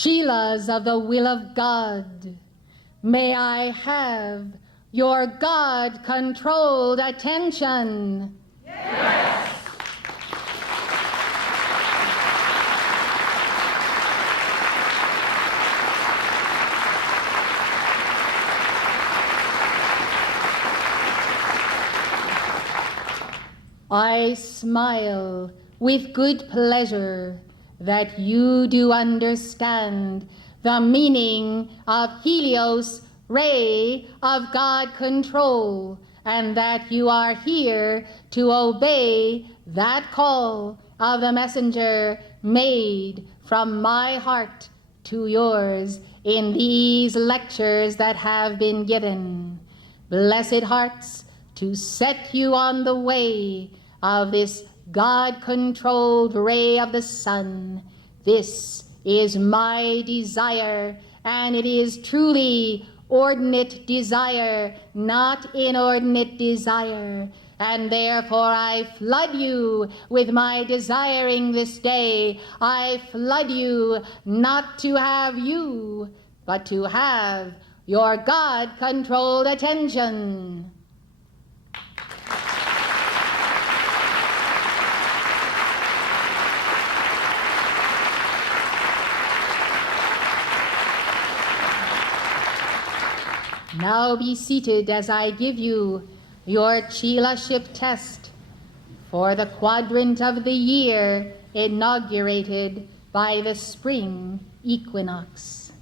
chelas of the will of God, may I have your God-controlled attention? Yes! I smile with good pleasure that you do understand the meaning of Helios, ray of God control, and that you are here to obey that call of the messenger made from my heart to yours in these lectures that have been given. Blessed hearts, to set you on the way of this God-controlled ray of the sun. This is my desire, and it is truly ordinate desire, not inordinate desire. And therefore I flood you with my desiring this day. I flood you not to have you, but to have your God-controlled attention. Now be seated as I give you your Chela-ship test for the quadrant of the year inaugurated by the spring equinox.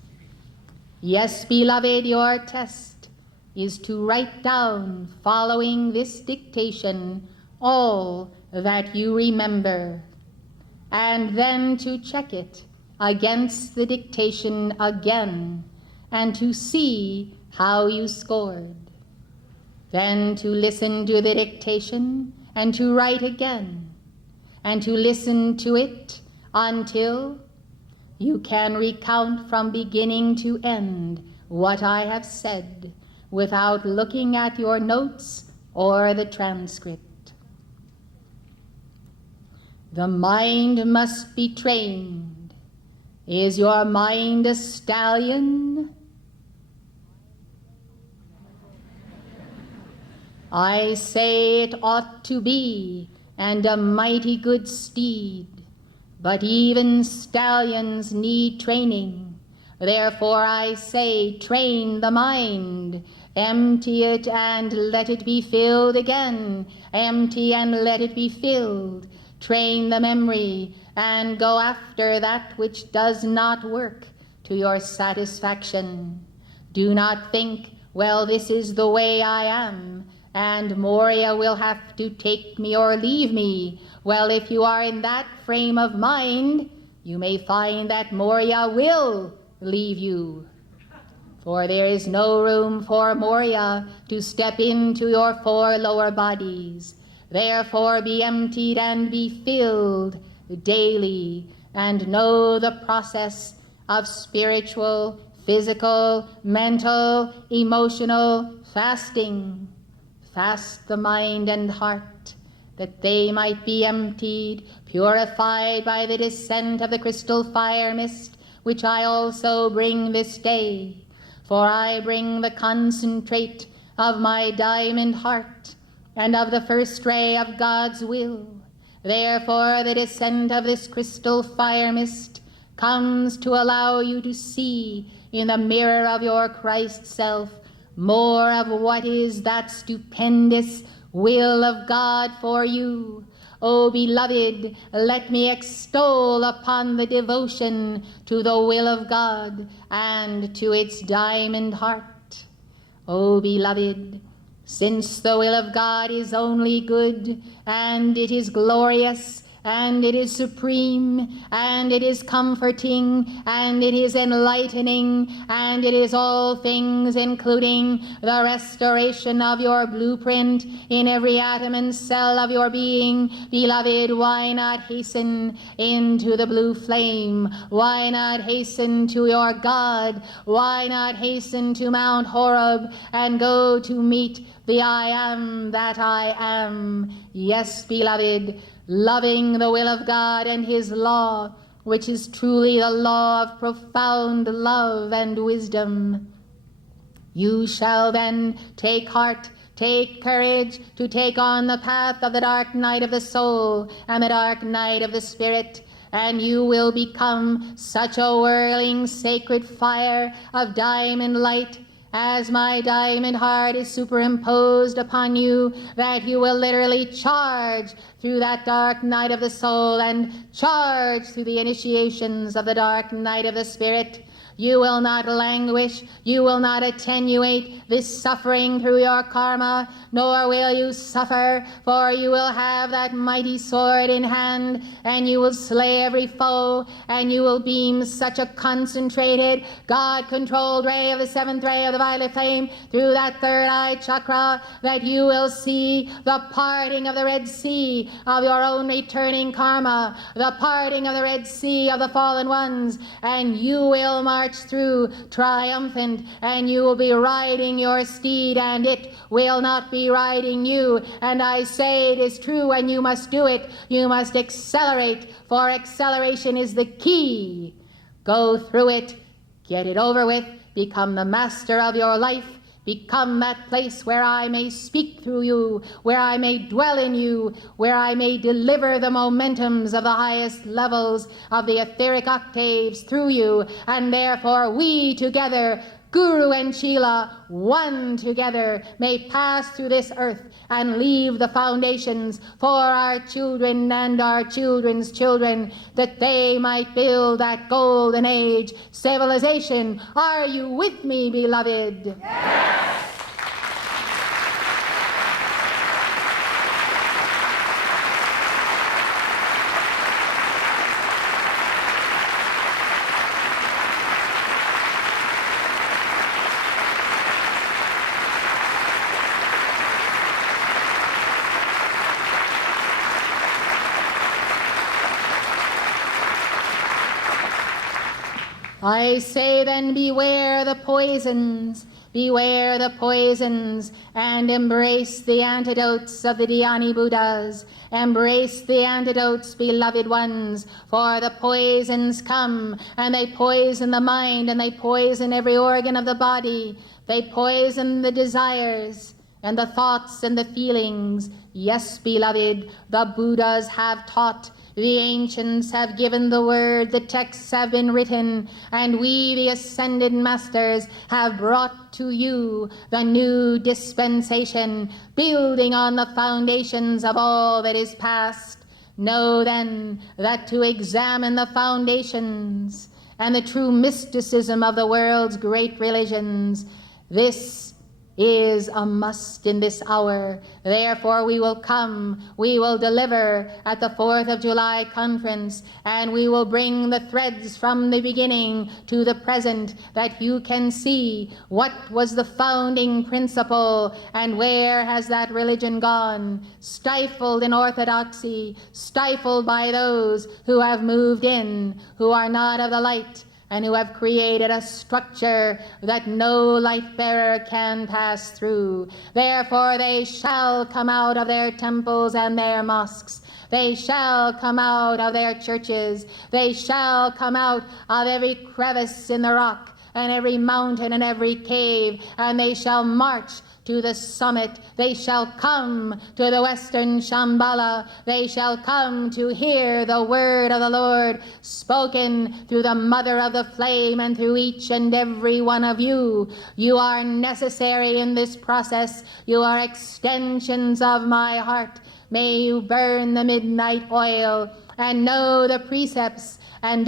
Yes, beloved, your test is to write down, following this dictation, all that you remember, and then to check it against the dictation again, and to see how you scored. Then to listen to the dictation and to write again, and to listen to it until you can recount from beginning to end what I have said without looking at your notes or the transcript. The mind must be trained. Is your mind a stallion? I say it ought to be, and a mighty good steed. But even stallions need training. Therefore I say, train the mind. Empty it and let it be filled again. Empty and let it be filled. Train the memory and go after that which does not work to your satisfaction. Do not think, well, this is the way I am, and Moria will have to take me or leave me. Well, if you are in that frame of mind, you may find that Moria will leave you. For there is no room for Moria to step into your 4 lower bodies. Therefore be emptied and be filled daily, and know the process of spiritual, physical, mental, emotional fasting. Fast the mind and heart, that they might be emptied, purified by the descent of the crystal fire mist, which I also bring this day. For I bring the concentrate of my diamond heart, and of the first ray of God's will. Therefore the descent of this crystal fire mist comes to allow you to see in the mirror of your Christ self more of what is that stupendous will of God for you. O beloved, let me extol upon the devotion to the will of God and to its diamond heart. O beloved, since the will of God is only good, and it is glorious, and it is supreme, and it is comforting, and it is enlightening, and it is all things, including the restoration of your blueprint in every atom and cell of your being. Beloved, why not hasten into the blue flame? Why not hasten to your God? Why not hasten to Mount Horeb and go to meet the I am that I am? Yes, beloved, loving the will of God and his law, which is truly the law of profound love and wisdom. You shall then take heart, take courage to take on the path of the dark night of the soul and the dark night of the spirit, and you will become such a whirling sacred fire of diamond light as my diamond heart is superimposed upon you, that you will literally charge through that dark night of the soul and charge through the initiations of the dark night of the spirit. You will not languish, you will not attenuate this suffering through your karma, nor will you suffer, for you will have that mighty sword in hand, and you will slay every foe, and you will beam such a concentrated, God-controlled ray of the seventh ray of the violet flame through that third eye chakra, that you will see the parting of the Red Sea of your own returning karma, the parting of the Red Sea of the fallen ones, and you will march through triumphant, and you will be riding your steed, and it will not be riding you. And I say it is true, and you must do it. You must accelerate, for acceleration is the key. Go through it, get it over with, become the master of your life. Become that place where I may speak through you, where I may dwell in you, where I may deliver the momentums of the highest levels of the etheric octaves through you, and therefore we together, Guru and Chela, one together, may pass through this earth and leave the foundations for our children and our children's children, that they might build that golden age civilization. Are you with me, beloved? Yes! I say then, beware the poisons, and embrace the antidotes of the Dhyani Buddhas. Embrace the antidotes, beloved ones, for the poisons come, and they poison the mind, and they poison every organ of the body. They poison the desires, and the thoughts, and the feelings. Yes, beloved, the Buddhas have taught, the ancients have given the word, the texts have been written, and we, the ascended masters, have brought to you the new dispensation, building on the foundations of all that is past. Know then that to examine the foundations and the true mysticism of the world's great religions, this is a must in this hour. Therefore we will come, we will deliver at the 4th of July conference, and we will bring the threads from the beginning to the present, that you can see what was the founding principle and where has that religion gone, stifled in orthodoxy, stifled by those who have moved in, who are not of the light, and who have created a structure that no light-bearer can pass through. Therefore they shall come out of their temples and their mosques. They shall come out of their churches. They shall come out of every crevice in the rock and every mountain and every cave, and they shall march to the summit. They shall come to the western Shambhala. They shall come to hear the word of the Lord spoken through the mother of the flame and through each and every one of you. You are necessary in this process. You are extensions of my heart. May you burn the midnight oil and know the precepts, and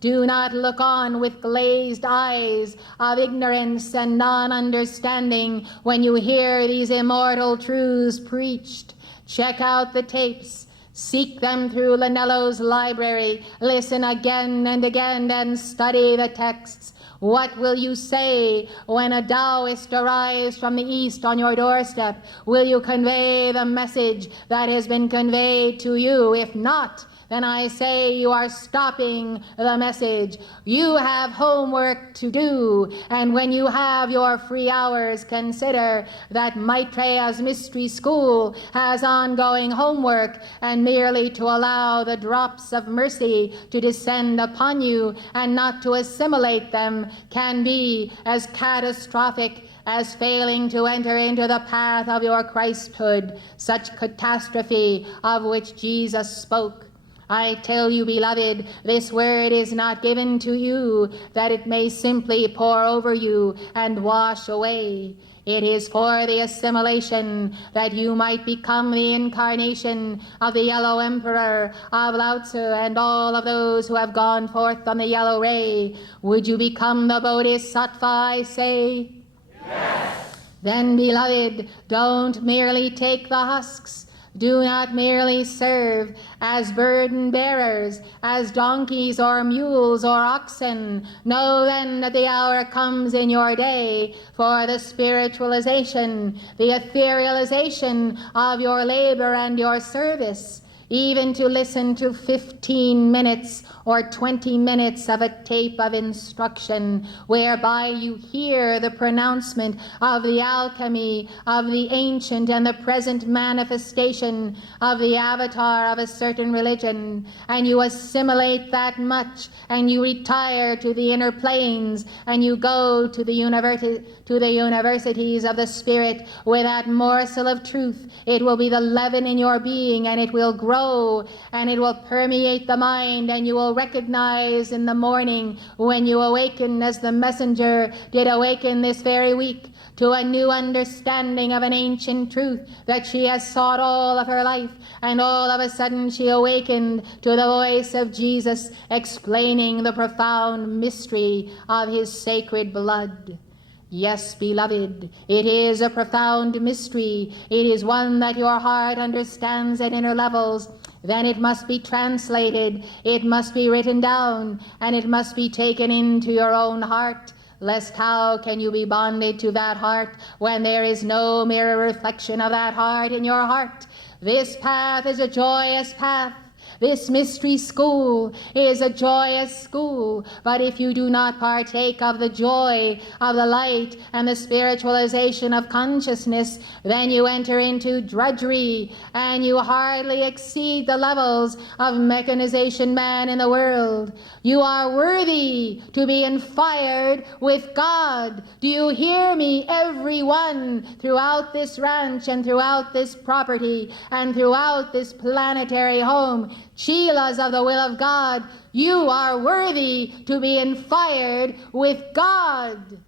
do not look on with glazed eyes of ignorance and non-understanding when you hear these immortal truths preached. Check out the tapes. Seek them through Lanello's library. Listen again and again and study the texts. What will you say when a Taoist arrives from the east on your doorstep? Will you convey the message that has been conveyed to you? If not, then I say you are stopping the message. You have homework to do, and when you have your free hours, consider that Maitreya's Mystery School has ongoing homework, and merely to allow the drops of mercy to descend upon you and not to assimilate them can be as catastrophic as failing to enter into the path of your Christhood, such catastrophe of which Jesus spoke. I tell you, beloved, this word is not given to you that it may simply pour over you and wash away. It is for the assimilation, that you might become the incarnation of the Yellow Emperor, of Lao Tzu, and all of those who have gone forth on the Yellow Ray. Would you become the Bodhisattva, I say? Yes. Then, beloved, don't merely take the husks. Do not merely serve as burden bearers, as donkeys or mules or oxen. Know then that the hour comes in your day for the spiritualization, the etherealization of your labor and your service, even to listen to 15 minutes or 20 minutes of a tape of instruction whereby you hear the pronouncement of the alchemy of the ancient and the present manifestation of the avatar of a certain religion, and you assimilate that much, and you retire to the inner planes, and you go to the universities of the spirit with that morsel of truth. It will be the leaven in your being, and it will grow, and it will permeate the mind, and you will recognize in the morning when you awaken, as the messenger did awaken this very week, to a new understanding of an ancient truth that she has sought all of her life, and all of a sudden she awakened to the voice of Jesus explaining the profound mystery of his sacred blood. Yes, beloved, it is a profound mystery. It is one that your heart understands at inner levels. Then it must be translated, it must be written down, and it must be taken into your own heart. Lest how can you be bonded to that heart when there is no mirror reflection of that heart in your heart? This path is a joyous path. This mystery school is a joyous school, but if you do not partake of the joy of the light and the spiritualization of consciousness, then you enter into drudgery, and you hardly exceed the levels of mechanization man in the world. You are worthy to be inspired with God. Do you hear me, everyone, throughout this ranch and throughout this property and throughout this planetary home? Chelas of the will of God, you are worthy to be inspired with God.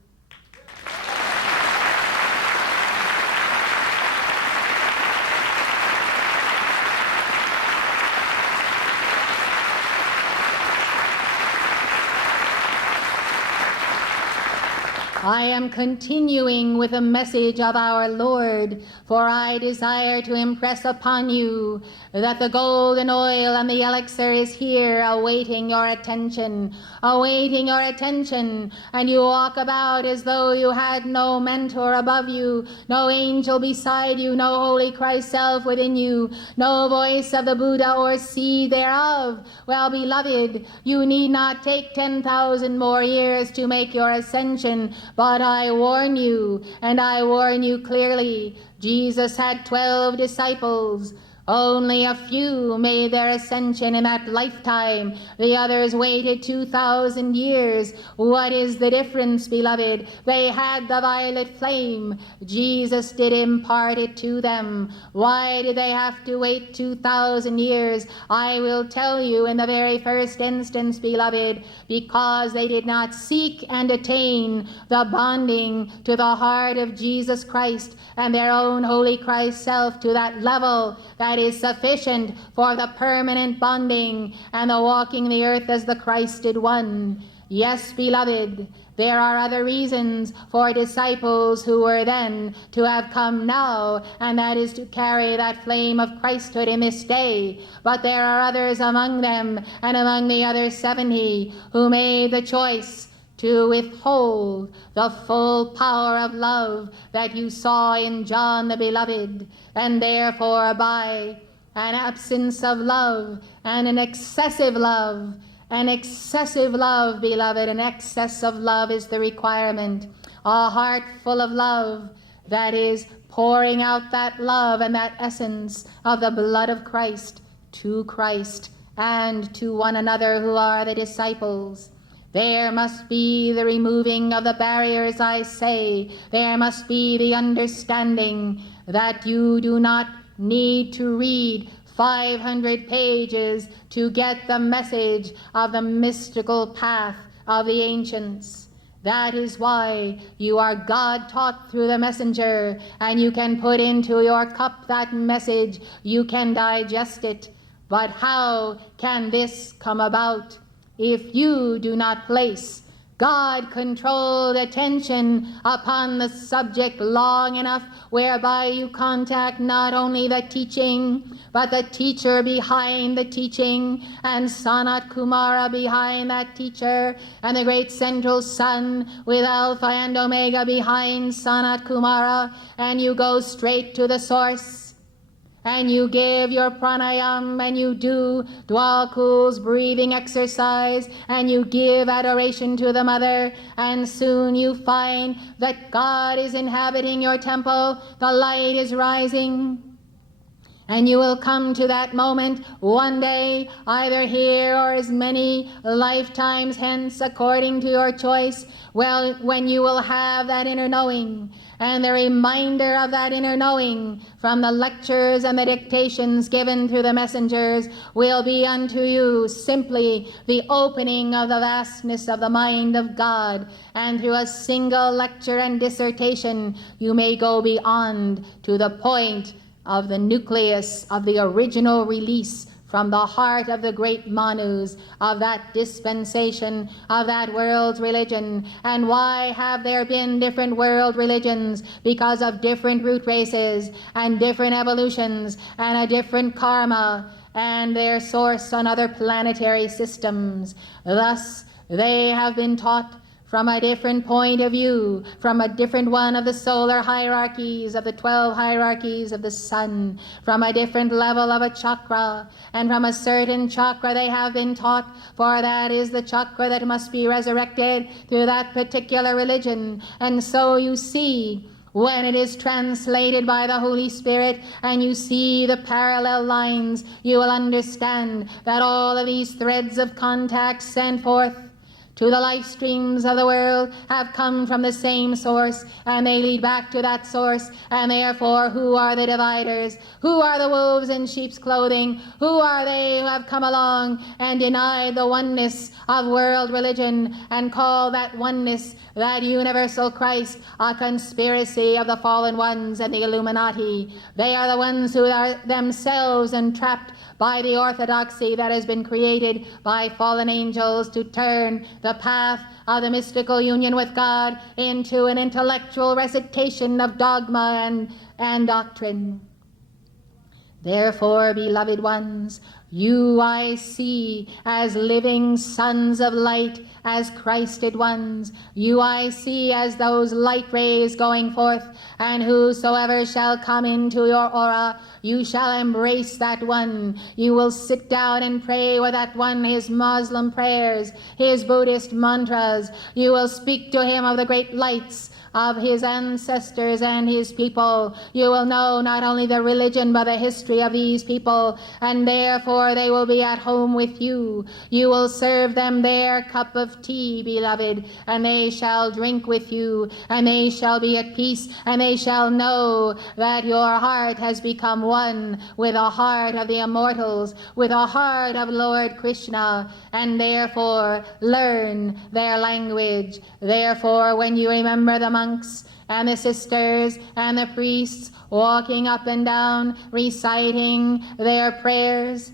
I am continuing with the message of our Lord, for I desire to impress upon you that the golden oil and the elixir is here awaiting your attention, and you walk about as though you had no mentor above you, no angel beside you, no holy Christ self within you, no voice of the Buddha or seed thereof. Well, beloved, you need not take 10,000 more years to make your ascension, but I warn you, and I warn you clearly. Jesus had 12 disciples. Only a few made their ascension in that lifetime. The others waited 2,000 years. What is the difference, beloved? They had the violet flame. Jesus did impart it to them. Why did they have to wait 2,000 years? I will tell you in the very first instance, beloved, because they did not seek and attain the bonding to the heart of Jesus Christ and their own holy Christ self to that level that is sufficient for the permanent bonding and the walking the earth as the Christed one. Yes, beloved, there are other reasons for disciples who were then to have come now, and that is to carry that flame of Christhood in this day. But there are others among them, and among the other 70, who made the choice to withhold the full power of love that you saw in John the Beloved, and therefore by an absence of love and an excessive love, beloved, an excess of love is the requirement. A heart full of love, that is pouring out that love and that essence of the blood of Christ to Christ and to one another who are the disciples. There must be the removing of the barriers, I say. There must be the understanding that you do not need to read 500 pages to get the message of the mystical path of the ancients. That is why you are God taught through the messenger, and you can put into your cup that message, you can digest it. But how can this come about if you do not place God-controlled attention upon the subject long enough whereby you contact not only the teaching, but the teacher behind the teaching, and Sanat Kumara behind that teacher, and the great central sun with Alpha and Omega behind Sanat Kumara, and you go straight to the source, and you give your pranayam, and you do Dwakul's breathing exercise, and you give adoration to the Mother, and soon you find that God is inhabiting your temple, the light is rising. And you will come to that moment one day, either here or as many lifetimes hence, according to your choice, well, when you will have that inner knowing. And the reminder of that inner knowing from the lectures and the dictations given through the messengers will be unto you simply the opening of the vastness of the mind of God. And through a single lecture and dissertation, you may go beyond to the point of the nucleus of the original release from the heart of the great Manus, of that dispensation, of that world's religion. And why have there been different world religions? Because of different root races and different evolutions and a different karma and their source on other planetary systems. Thus, they have been taught from a different point of view, from a different one of the solar hierarchies, of the 12 hierarchies of the sun, from a different level of a chakra, and from a certain chakra they have been taught, for that is the chakra that must be resurrected through that particular religion. And so you see, when it is translated by the Holy Spirit and you see the parallel lines, you will understand that all of these threads of contact sent forth to the life streams of the world have come from the same source, and they lead back to that source. And therefore, who are the dividers? Who are the wolves in sheep's clothing? Who are they who have come along and denied the oneness of world religion and call that oneness, that universal Christ, a conspiracy of the fallen ones and the Illuminati? They are the ones who are themselves entrapped by the orthodoxy that has been created by fallen angels to turn the path of the mystical union with God into an intellectual recitation of dogma and doctrine. Therefore, beloved ones, you I see as living sons of light, as Christed ones. You I see as those light rays going forth, and whosoever shall come into your aura, you shall embrace that one. You will sit down and pray with that one his Muslim prayers, his Buddhist mantras. You will speak to him of the great lights of his ancestors and his people. You will know not only the religion but the history of these people, and therefore they will be at home with you. You will serve them their cup of tea, beloved, and they shall drink with you, and they shall be at peace, and they shall know that your heart has become one with the heart of the immortals, with the heart of Lord Krishna, and therefore learn their language. Therefore, when you remember the monks and the sisters and the priests walking up and down reciting their prayers,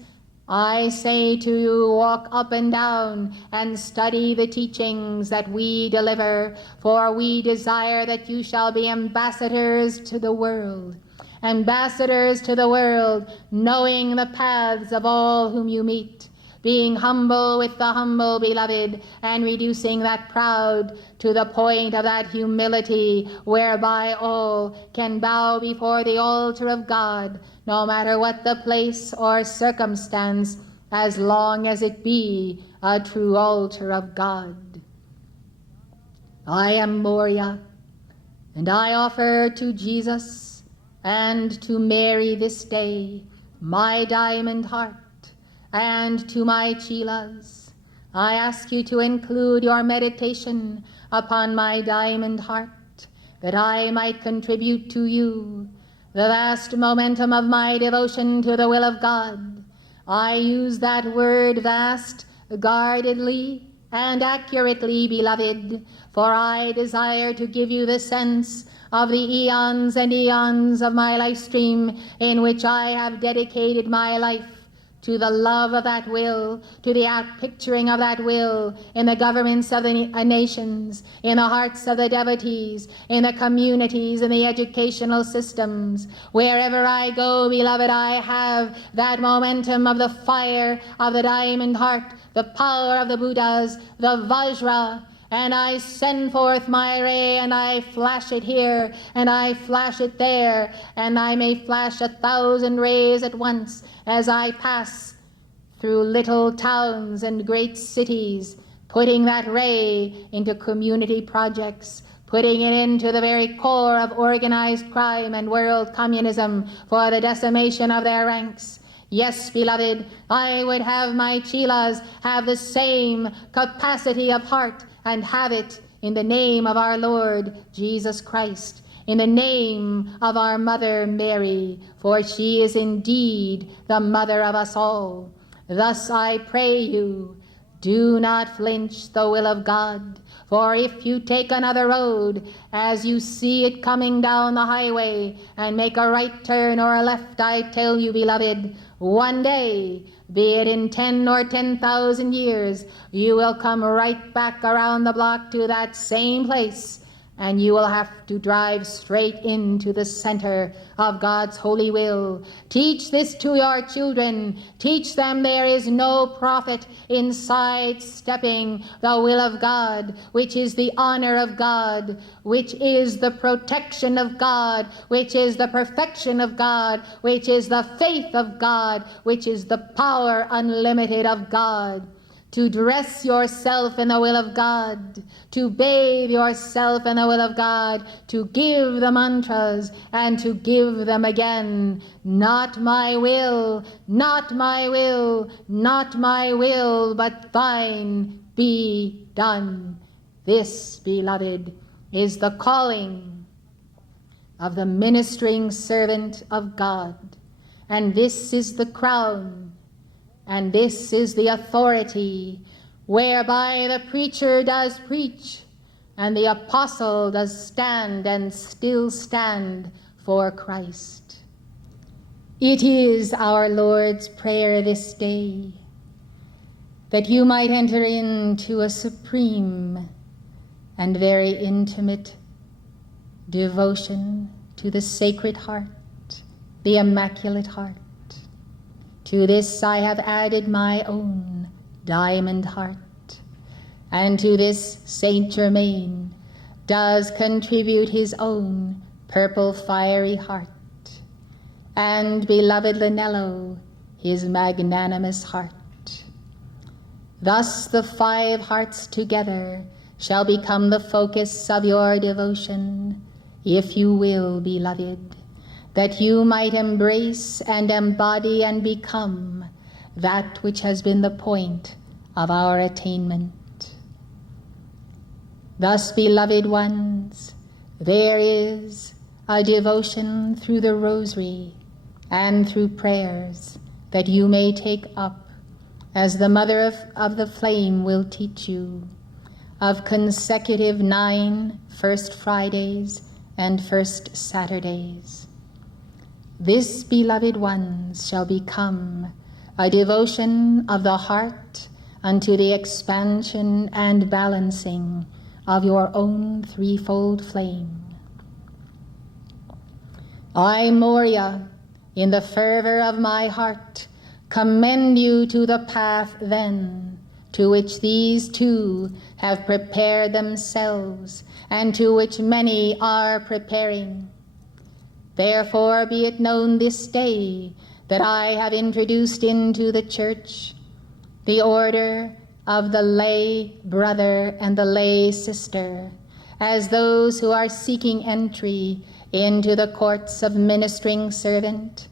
I say to you, walk up and down and study the teachings that we deliver, for we desire that you shall be ambassadors to the world. Ambassadors to the world, knowing the paths of all whom you meet, being humble with the humble, beloved, and reducing that proud to the point of that humility whereby all can bow before the altar of God, no matter what the place or circumstance, as long as it be a true altar of God. I am Moria, and I offer to Jesus and to Mary this day my diamond heart, and to my chelas. I ask you to include your meditation upon my diamond heart, that I might contribute to you the vast momentum of my devotion to the will of God. I use that word vast guardedly and accurately, beloved, for I desire to give you the sense of the eons and eons of my life stream in which I have dedicated my life to the love of that will, to the outpicturing of that will in the governments of the nations, in the hearts of the devotees, in the communities, in the educational systems. Wherever I go, beloved, I have that momentum of the fire of the diamond heart, the power of the Buddhas, the Vajra, and I send forth my ray, and I flash it here, and I flash it there, and I may flash 1,000 rays at once as I pass through little towns and great cities, putting that ray into community projects, putting it into the very core of organized crime and world communism for the decimation of their ranks. Yes, beloved, I would have my chelas have the same capacity of heart, and have it in the name of our Lord Jesus Christ, in the name of our Mother Mary, for she is indeed the mother of us all. Thus I pray you, do not flinch the will of God, for if you take another road, as you see it coming down the highway, and make a right turn or a left, I tell you, beloved, one day, be it in 10 or 10,000 years, you will come right back around the block to that same place, and you will have to drive straight into the center of God's holy will. Teach this to your children. Teach them there is no profit in sidestepping the will of God, which is the honor of God, which is the protection of God, which is the perfection of God, which is the faith of God, which is the power unlimited of God. To dress yourself in the will of God, to bathe yourself in the will of God, to give the mantras and to give them again. Not my will, not my will, not my will, but thine be done. This, beloved, is the calling of the ministering servant of God, and this is the crown, and this is the authority whereby the preacher does preach, and the apostle does stand and still stand for Christ. It is our Lord's prayer this day that you might enter into a supreme and very intimate devotion to the Sacred Heart, the Immaculate Heart. To this I have added my own diamond heart, and to this Saint Germain does contribute his own purple fiery heart, and beloved Linello his magnanimous heart. Thus the 5 hearts together shall become the focus of your devotion, if you will, beloved, that you might embrace and embody and become that which has been the point of our attainment. Thus, beloved ones, there is a devotion through the rosary and through prayers that you may take up, as the Mother of the Flame will teach you, of consecutive 9 First Fridays and First Saturdays. This, beloved ones, shall become a devotion of the heart unto the expansion and balancing of your own threefold flame. I, Moria, in the fervor of my heart, commend you to the path then, to which these two have prepared themselves, and to which many are preparing. Therefore be it known this day that I have introduced into the church the order of the lay brother and the lay sister, as those who are seeking entry into the courts of ministering servant,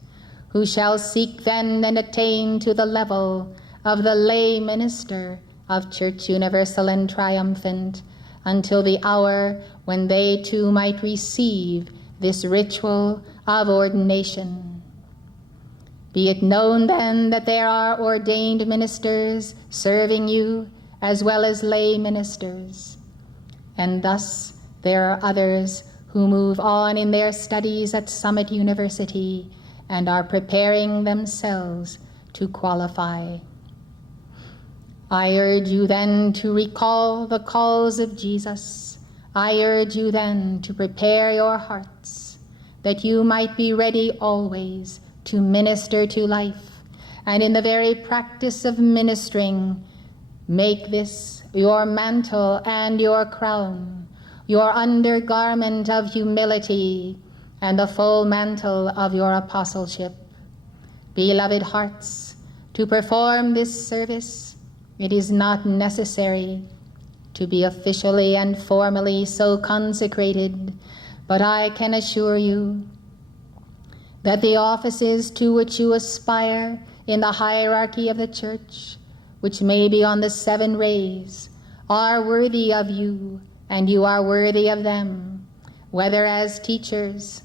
who shall seek then and attain to the level of the lay minister of Church Universal and Triumphant, until the hour when they too might receive this ritual of ordination. Be it known then that there are ordained ministers serving you as well as lay ministers, and thus there are others who move on in their studies at Summit University and are preparing themselves to qualify. I urge you then to recall the calls of Jesus. I urge you then to prepare your hearts, that you might be ready always to minister to life, and in the very practice of ministering, make this your mantle and your crown, your undergarment of humility, and the full mantle of your apostleship. Beloved hearts, to perform this service, it is not necessary to be officially and formally so consecrated, but I can assure you that the offices to which you aspire in the hierarchy of the church, which may be on the 7 rays, are worthy of you, and you are worthy of them, whether as teachers,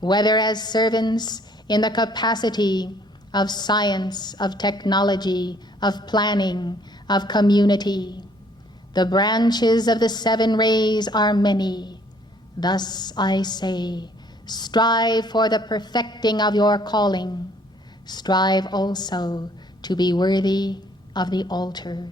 whether as servants in the capacity of science, of technology, of planning, of community. The branches of the 7 rays are many. Thus I say, strive for the perfecting of your calling. Strive also to be worthy of the altar.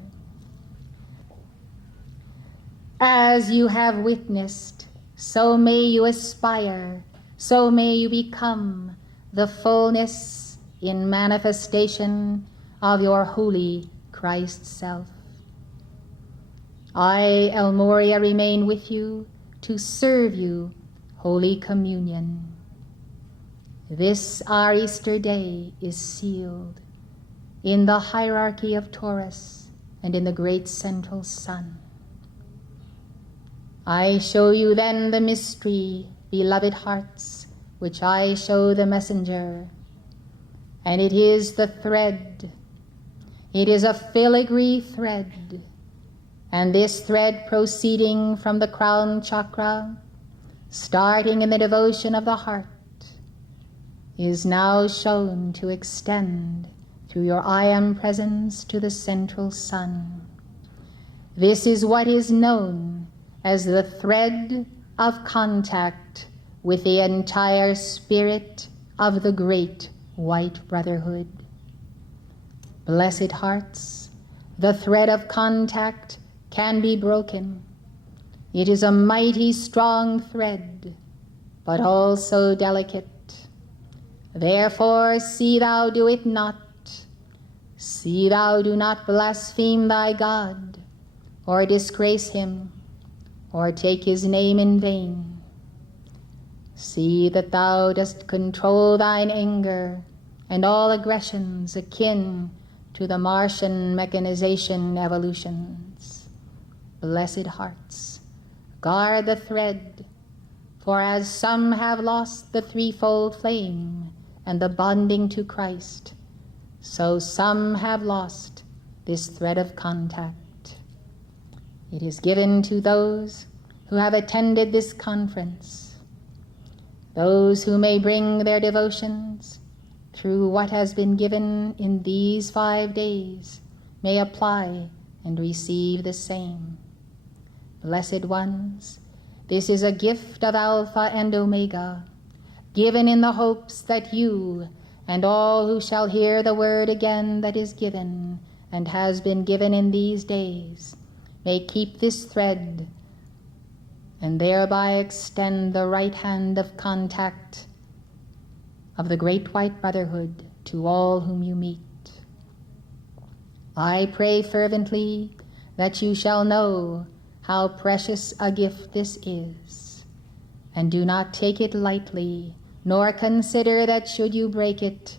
As you have witnessed, so may you aspire, so may you become the fullness in manifestation of your holy Christ self. I, El Moria, remain with you to serve you Holy Communion. This our Easter day is sealed in the hierarchy of Taurus and in the great central sun. I show you then the mystery, beloved hearts, which I show the messenger, and it is the thread. It is a filigree thread, and this thread proceeding from the crown chakra, starting in the devotion of the heart, is now shown to extend through your I am presence to the central sun. This is what is known as the thread of contact with the entire spirit of the great White Brotherhood. Blessed hearts, the thread of contact can be broken. It is a mighty strong thread, but also delicate. Therefore, see thou do it not. See thou do not blaspheme thy God, or disgrace him, or take his name in vain. See that thou dost control thine anger and all aggressions akin to the Martian mechanization evolutions. Blessed hearts, guard the thread, for as some have lost the threefold flame and the bonding to Christ, so some have lost this thread of contact. It is given to those who have attended this conference, those who may bring their devotions through what has been given in these 5 days may apply and receive the same. Blessed ones, this is a gift of Alpha and Omega, given in the hopes that you and all who shall hear the word again that is given and has been given in these days may keep this thread and thereby extend the right hand of contact of the great White Brotherhood to all whom you meet. I pray fervently that you shall know how precious a gift this is, and do not take it lightly, nor consider that should you break it,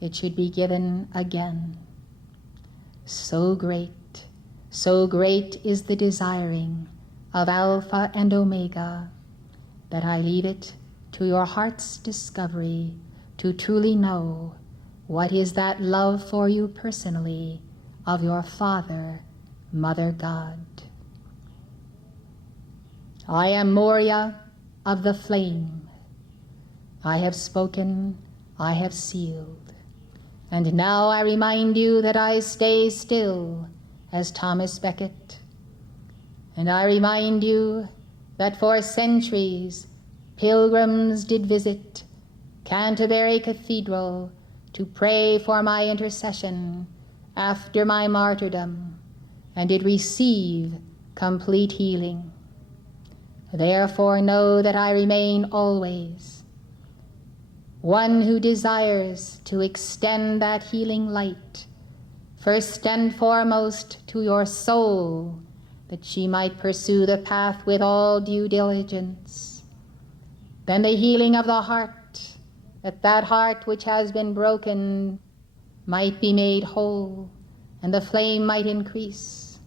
it should be given again. So great is the desiring of Alpha and Omega, that I leave it to your heart's discovery to truly know what is that love for you personally of your Father, Mother God. I am Moria of the flame. I have spoken, I have sealed. And now I remind you that I stay still as Thomas Becket. And I remind you that for centuries pilgrims did visit Canterbury Cathedral to pray for my intercession after my martyrdom, and did receive complete healing. Therefore know that I remain always one who desires to extend that healing light, first and foremost to your soul, that she might pursue the path with all due diligence. Then the healing of the heart, that heart which has been broken might be made whole, and the flame might increase.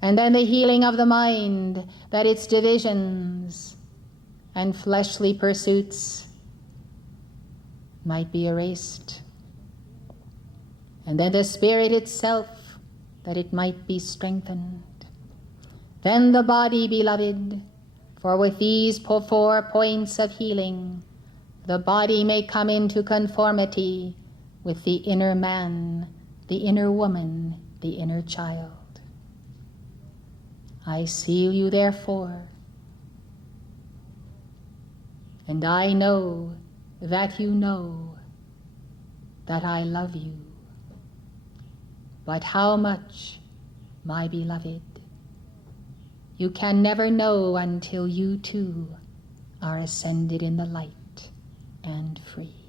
And then the healing of the mind, that its divisions and fleshly pursuits might be erased. And then the spirit itself, that it might be strengthened. Then the body, beloved, for with these 4 points of healing, the body may come into conformity with the inner man, the inner woman, the inner child. I seal you therefore, and I know that you know that I love you. But how much, my beloved, you can never know until you too are ascended in the light and free.